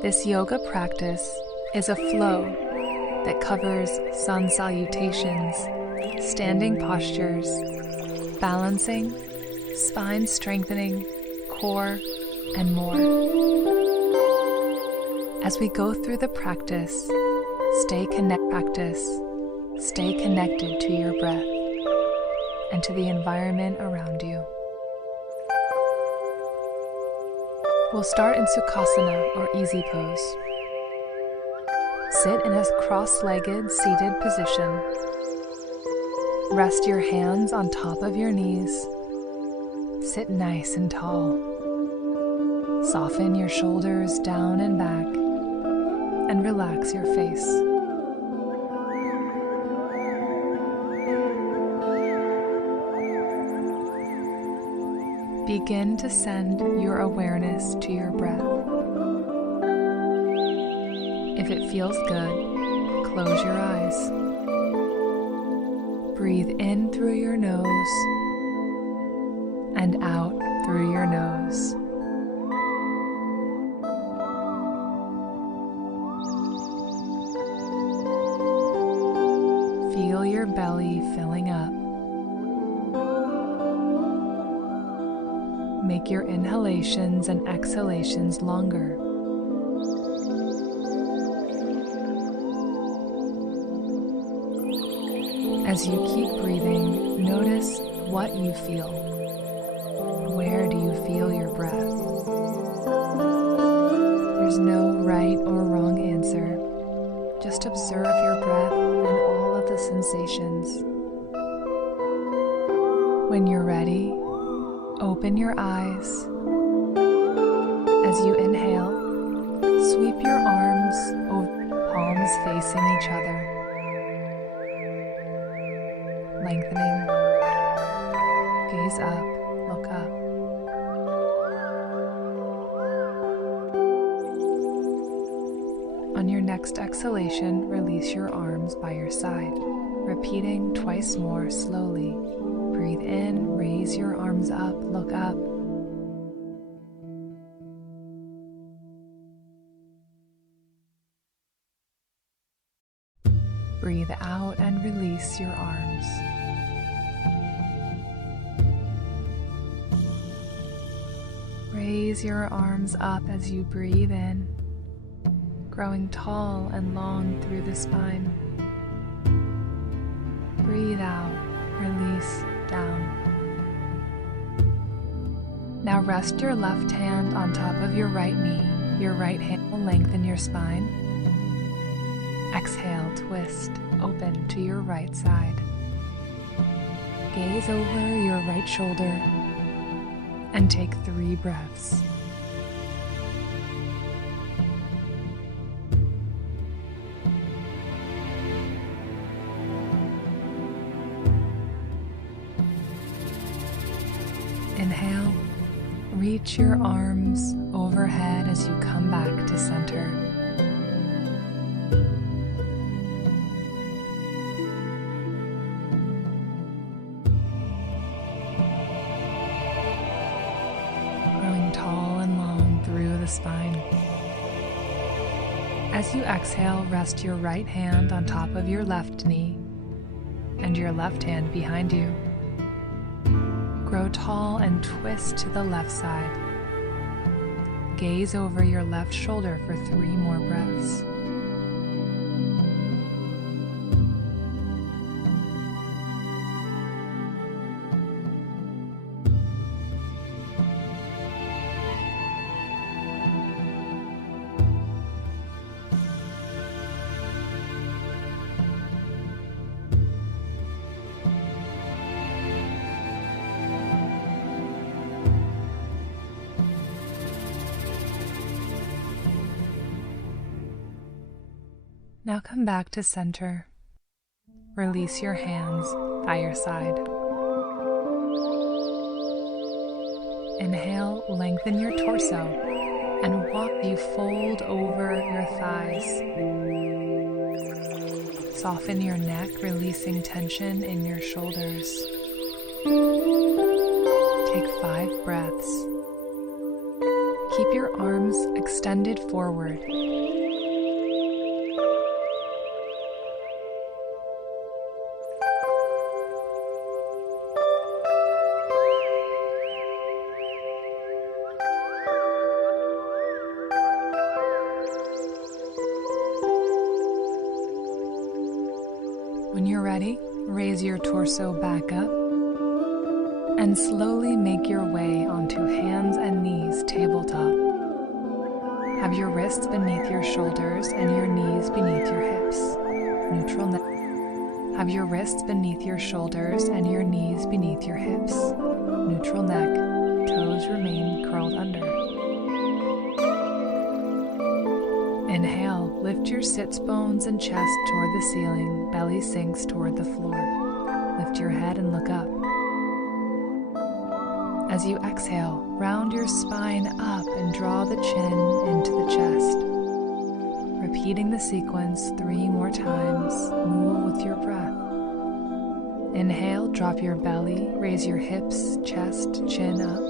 This yoga practice is a flow that covers sun salutations, standing postures, balancing, spine strengthening, core, and more. As we go through the practice, stay connected to your breath and to the environment around you. We'll start in Sukhasana, or easy pose. Sit in a cross-legged seated position. Rest your hands on top of your knees. Sit nice and tall. Soften your shoulders down and back, and relax your face. Begin to send your awareness to your breath. If it feels good, close your eyes. Breathe in through your nose and out through your nose. Feel your belly filling up. Make your inhalations and exhalations longer. As you keep breathing, notice what you feel. Where do you feel your breath? There's no right or wrong answer. Just observe your breath and all of the sensations. When you're ready, open your eyes. As you inhale, sweep your arms over, palms facing each other. Lengthening. Gaze up, look up. On your next exhalation, release your arms by your side, repeating twice more slowly. Breathe in, raise your arms up, look up. Breathe out and release your arms. Raise your arms up as you breathe in, growing tall and long through the spine. Breathe out, release down. Now rest your left hand on top of your right knee. Your right hand will lengthen your spine. Exhale, twist, open to your right side. Gaze over your right shoulder and take 3 breaths. Inhale, reach your arms overhead as you come back to center. Growing tall and long through the spine. As you exhale, rest your right hand on top of your left knee and your left hand behind you. Grow tall and twist to the left side. Gaze over your left shoulder for 3 more breaths. Now come back to center. Release your hands by your side. Inhale, lengthen your torso and walk you fold over your thighs. Soften your neck, releasing tension in your shoulders. Take 5 breaths. keep your arms extended forward. When you're ready, raise your torso back up and slowly make your way onto hands and knees tabletop. Have your wrists beneath your shoulders and your knees beneath your hips. Neutral neck. Have your wrists beneath your shoulders and your knees beneath your hips. Neutral neck. Toes remain curled under. Inhale, lift your sits bones and chest toward the ceiling, belly sinks toward the floor. Lift your head and look up. As you exhale, round your spine up and draw the chin into the chest. Repeating the sequence 3 more times, move with your breath. Inhale, drop your belly, raise your hips, chest, chin up.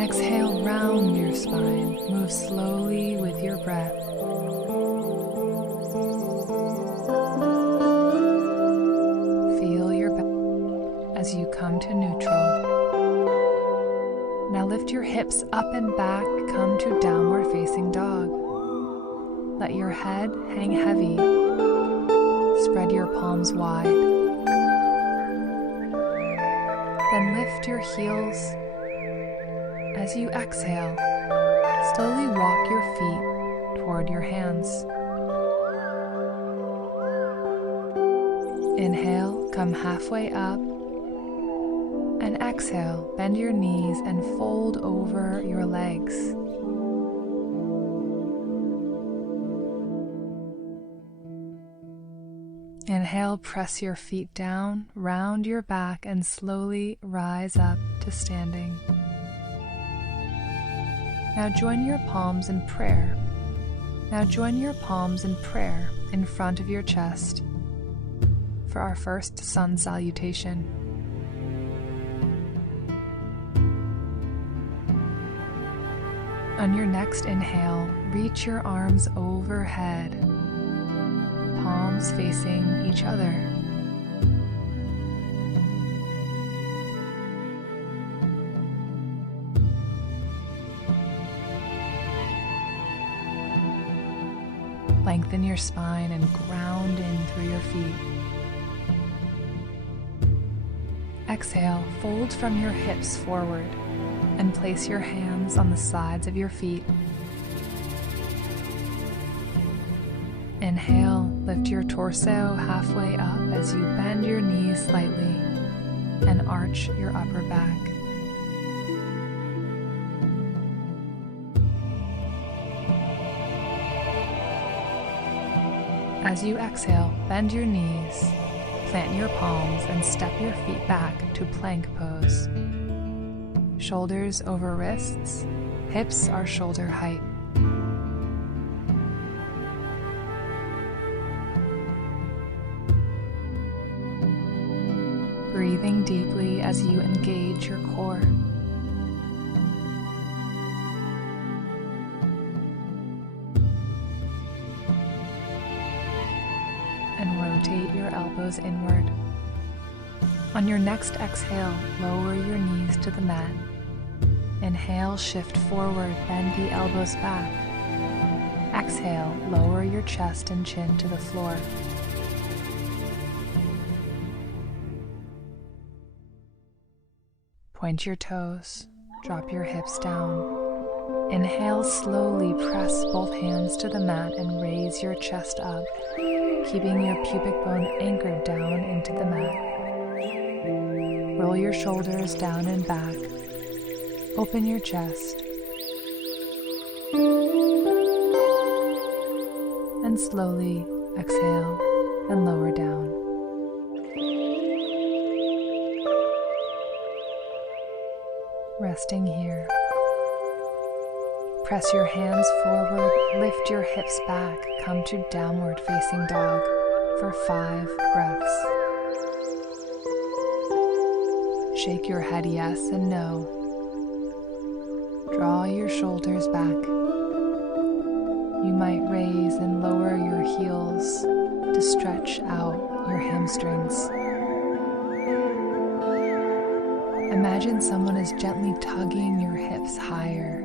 Exhale, round your spine. Move slowly with your breath. Feel your back as you come to neutral. Now lift your hips up and back, come to downward facing dog. Let your head hang heavy. Spread your palms wide. Then lift your heels. As you exhale, slowly walk your feet toward your hands. Inhale, come halfway up, and exhale, bend your knees and fold over your legs. Inhale, press your feet down, round your back, and slowly rise up to standing. Now join your palms in prayer. In front of your chest for our first sun salutation. On your next inhale, reach your arms overhead, palms facing each other. Lengthen your spine and ground in through your feet. Exhale, fold from your hips forward and place your hands on the sides of your feet. Inhale, lift your torso halfway up as you bend your knees slightly and arch your upper back. As you exhale, bend your knees, plant your palms, and step your feet back to plank pose. Shoulders over wrists, hips are shoulder height. Breathing deeply as you engage your core. Rotate your elbows inward. On your next exhale, lower your knees to the mat. Inhale, shift forward, bend the elbows back. Exhale, lower your chest and chin to the floor. Point your toes, drop your hips down. Inhale, slowly press both hands to the mat and raise your chest up, keeping your pubic bone anchored down into the mat. Roll your shoulders down and back. Open your chest. And slowly exhale and lower down. Resting here. Press your hands forward, lift your hips back, come to downward facing dog for 5 breaths. Shake your head yes and no. Draw your shoulders back. You might raise and lower your heels to stretch out your hamstrings. Imagine someone is gently tugging your hips higher.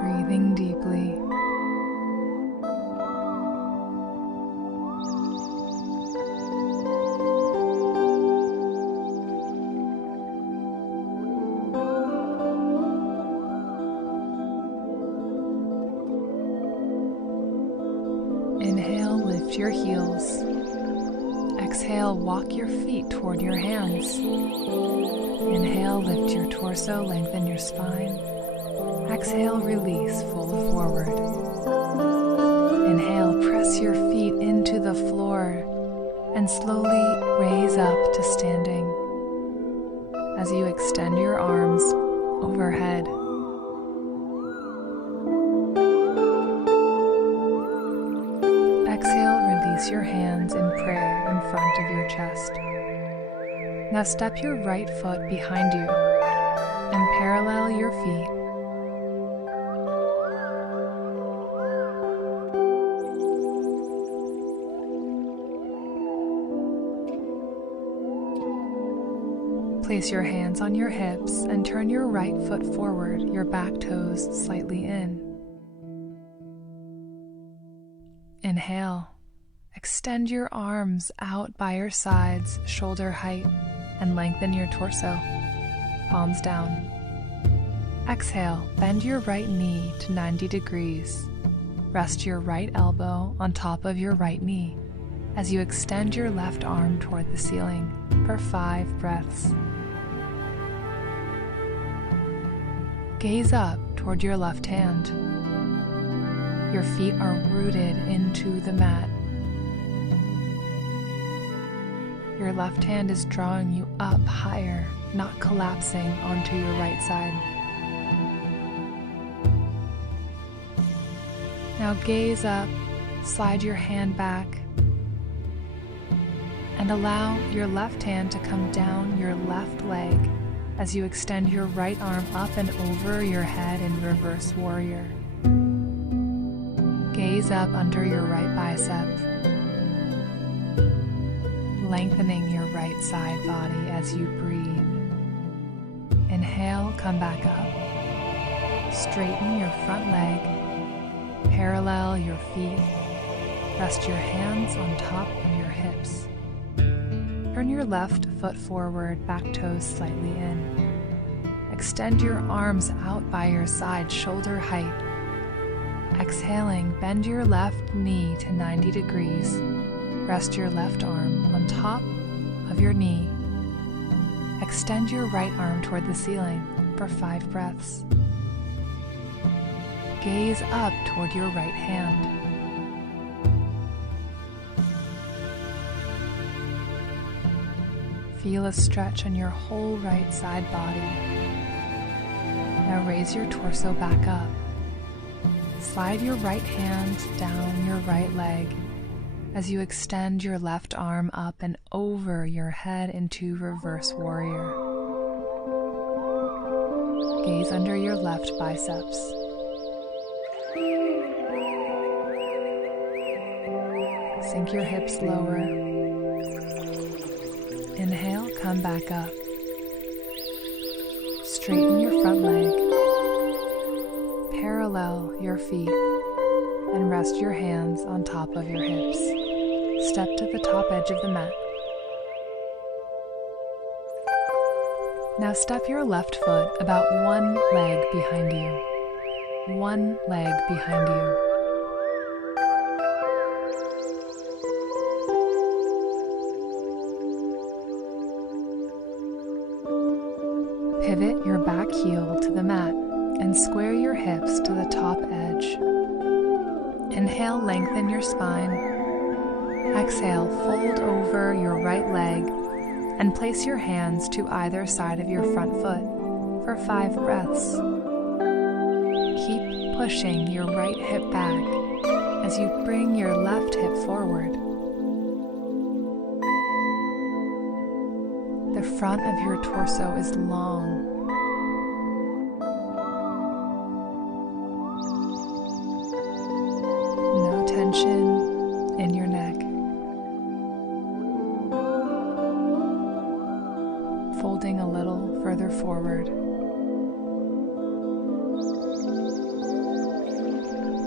Breathing deeply. Inhale, lift your heels. Exhale, walk your feet toward your hands. Inhale, lift your torso, lengthen your spine. Exhale, release, fold forward. Inhale, press your feet into the floor and slowly raise up to standing as you extend your arms overhead. Exhale, release your hands in prayer in front of your chest. Now step your right foot behind you and parallel your feet. Place your hands on your hips and turn your right foot forward, your back toes slightly in. Inhale. Extend your arms out by your sides, shoulder height, and lengthen your torso, palms down. Exhale, bend your right knee to 90 degrees. Rest your right elbow on top of your right knee as you extend your left arm toward the ceiling for 5 breaths. Gaze up toward your left hand. Your feet are rooted into the mat. Your left hand is drawing you up higher, not collapsing onto your right side. Now gaze up, slide your hand back, and allow your left hand to come down your left leg as you extend your right arm up and over your head in reverse warrior. Gaze up under your right bicep, lengthening your right side body as you breathe. Inhale, come back up. Straighten your front leg, parallel your feet. Rest your hands on top of your hips. Turn your left foot forward, back toes slightly in. Extend your arms out by your side, shoulder height. Exhaling, bend your left knee to 90 degrees. Rest your left arm on top of your knee. Extend your right arm toward the ceiling for 5 breaths. Gaze up toward your right hand. Feel a stretch on your whole right side body. Now raise your torso back up. Slide your right hand down your right leg as you extend your left arm up and over your head into reverse warrior. Gaze under your left biceps. Sink your hips lower. Inhale, come back up. Straighten your front leg. Parallel your feet and rest your hands on top of your hips. Step to the top edge of the mat. Now step your left foot about 1 leg behind you. 1 leg behind you. Pivot your back heel to the mat and square your hips to the top edge. Inhale, lengthen your spine. Exhale, fold over your right leg and place your hands to either side of your front foot for 5 breaths. Keep pushing your right hip back as you bring your left hip forward. The front of your torso is long. No tension in your neck. Folding a little further forward.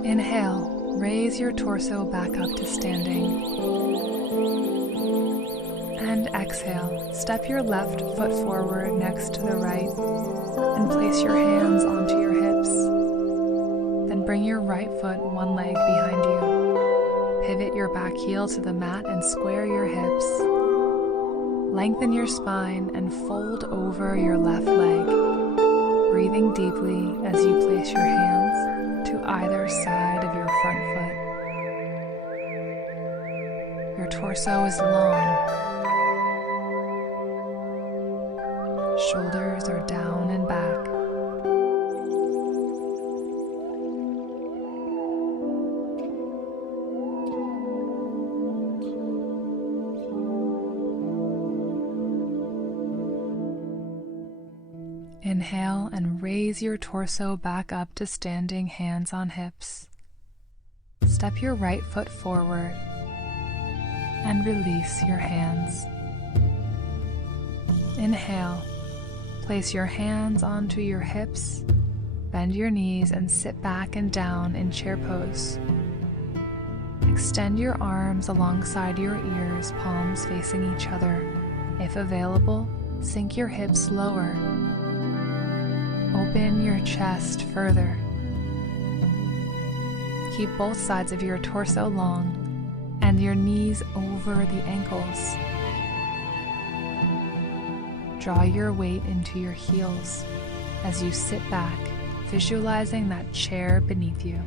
Inhale, raise your torso back up to standing. And exhale, step your left foot forward next to the right and place your hands onto your hips. Then bring your right foot one leg behind you. Pivot your back heel to the mat and square your hips. Lengthen your spine and fold over your left leg, breathing deeply as you place your hands to either side of your front foot. Your torso is long. Shoulders are down and back. Inhale and raise your torso back up to standing, hands on hips. Step your right foot forward and release your hands. Inhale. Place your hands onto your hips, bend your knees and sit back and down in chair pose. Extend your arms alongside your ears, palms facing each other. If available, sink your hips lower. Open your chest further. Keep both sides of your torso long and your knees over the ankles. Draw your weight into your heels as you sit back, visualizing that chair beneath you.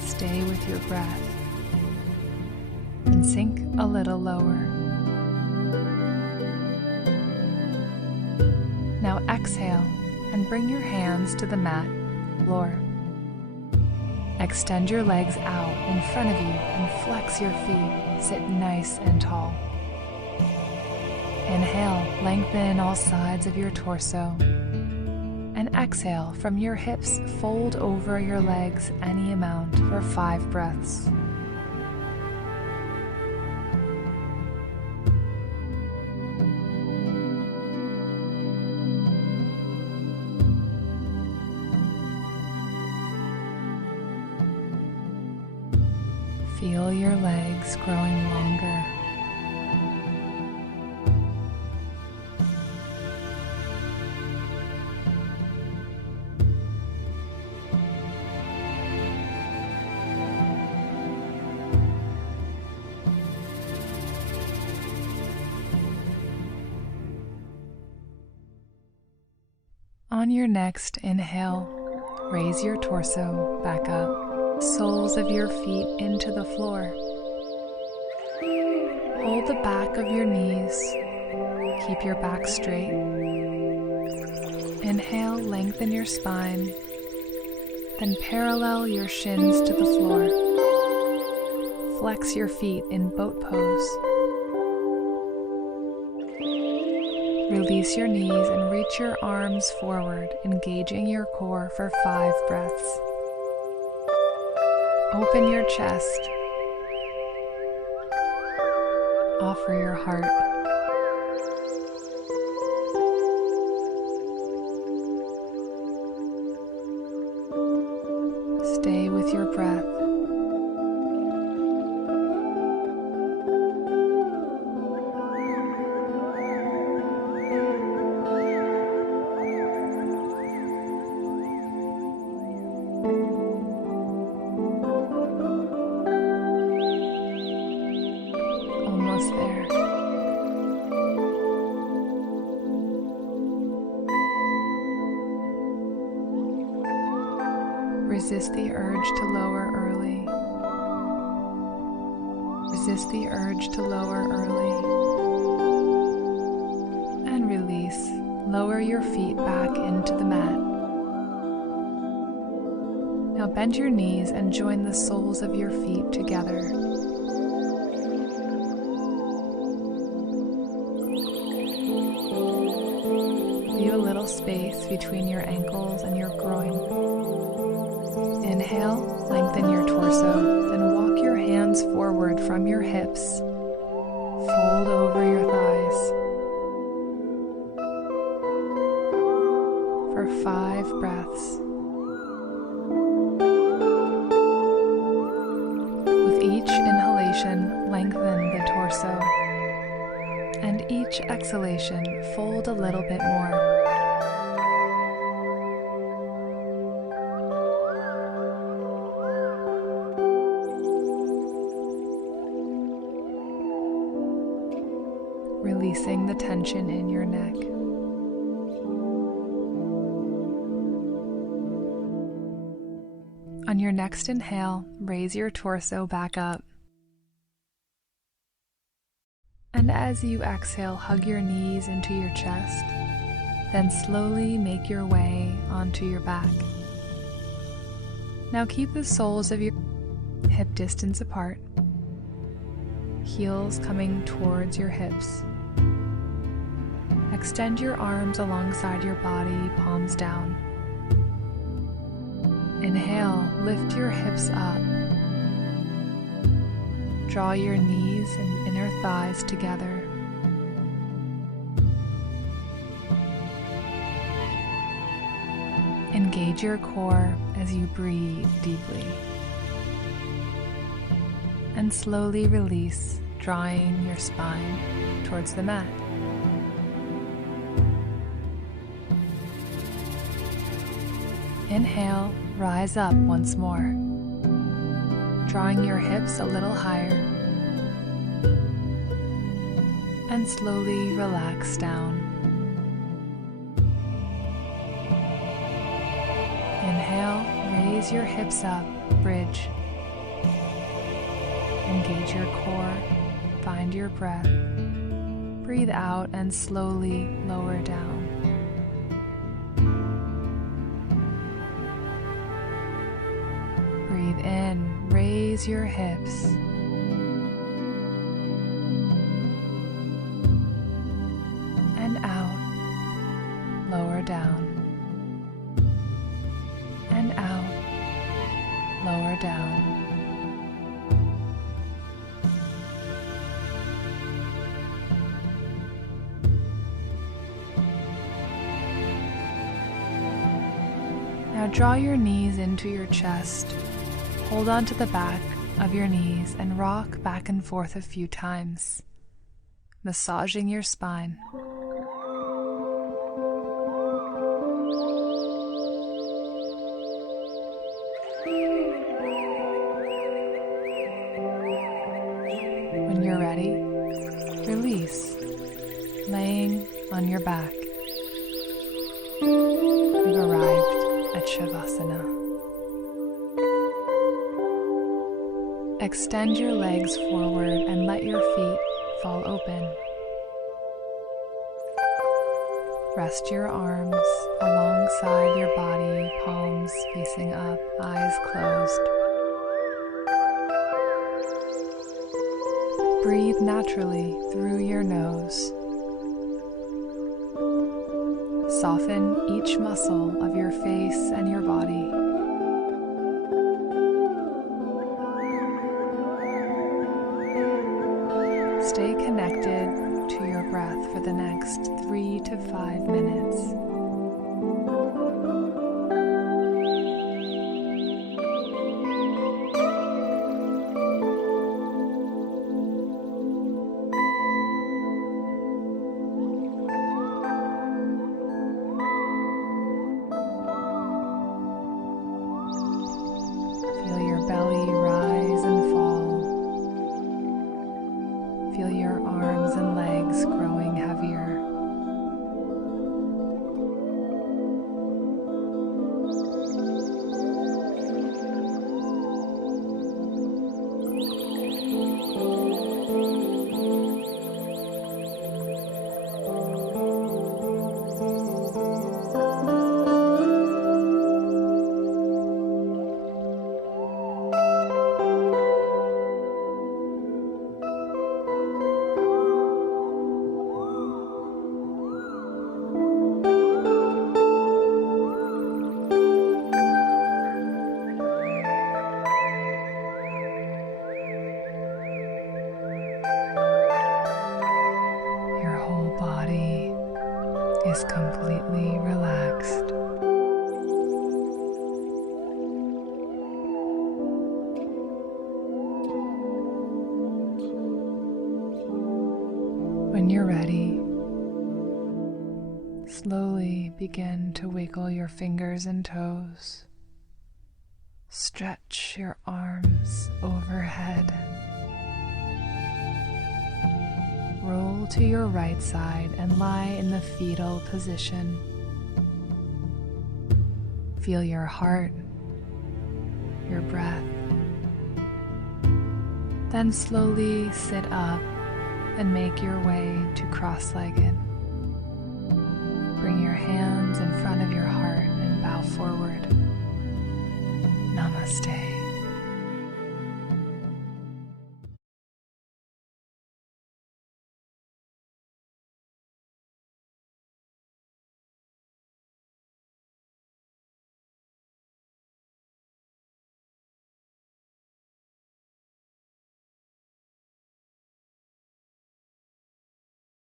Stay with your breath and sink a little lower. Now exhale and bring your hands to the mat floor. Extend your legs out in front of you and flex your feet. Sit nice and tall. Inhale, lengthen all sides of your torso. And exhale, from your hips, fold over your legs any amount for 5 breaths. Feel your legs growing longer. On your next inhale, raise your torso back up. Soles of your feet into the floor. Hold the back of your knees. Keep your back straight. Inhale, lengthen your spine. Then parallel your shins to the floor. Flex your feet in boat pose. Release your knees and reach your arms forward, engaging your core for 5 breaths. Open your chest. Offer your heart. Stay with your breath. Almost there. Resist the urge to lower early. Resist the urge to lower early. And release. Lower your feet back into the mat. Now bend your knees and join the soles of your feet together. Leave a little space between your ankles and your groin. Inhale, lengthen your torso, then walk your hands forward from your hips. Fold over your thighs. For 5 breaths. With each inhalation, lengthen the torso. And each exhalation, fold a little bit more. Releasing the tension in your neck. On your next inhale, raise your torso back up. And as you exhale, hug your knees into your chest, then slowly make your way onto your back. Now keep the soles of your hip distance apart, heels coming towards your hips. Extend your arms alongside your body, palms down. Inhale, lift your hips up. Draw your knees and inner thighs together. Engage your core as you breathe deeply. And slowly release, drawing your spine towards the mat. Inhale, rise up once more, drawing your hips a little higher, and slowly relax down. Inhale, raise your hips up, bridge. Engage your core, find your breath. Breathe out and slowly lower down. Breathe in, raise your hips. And out, lower down. And out, lower down. Now draw your knees into your chest. Hold on to the back of your knees and rock back and forth a few times, massaging your spine. When you're ready, release, laying on your back. We've arrived at Shavasana. Extend your legs forward and let your feet fall open. Rest your arms alongside your body, palms facing up, eyes closed. Breathe naturally through your nose. Soften each muscle of your face and your body. Stay connected to your breath for the next 3 to 5 minutes. Feel your belly rise and fall. Feel your arms and legs growing heavier. is completely relaxed. When you're ready, slowly begin to wiggle your fingers and toes. Stretch your arms overhead. Roll to your right side and lie in the fetal position. Feel your heart, your breath. Then slowly sit up and make your way to cross-legged. Bring your hands in front of your heart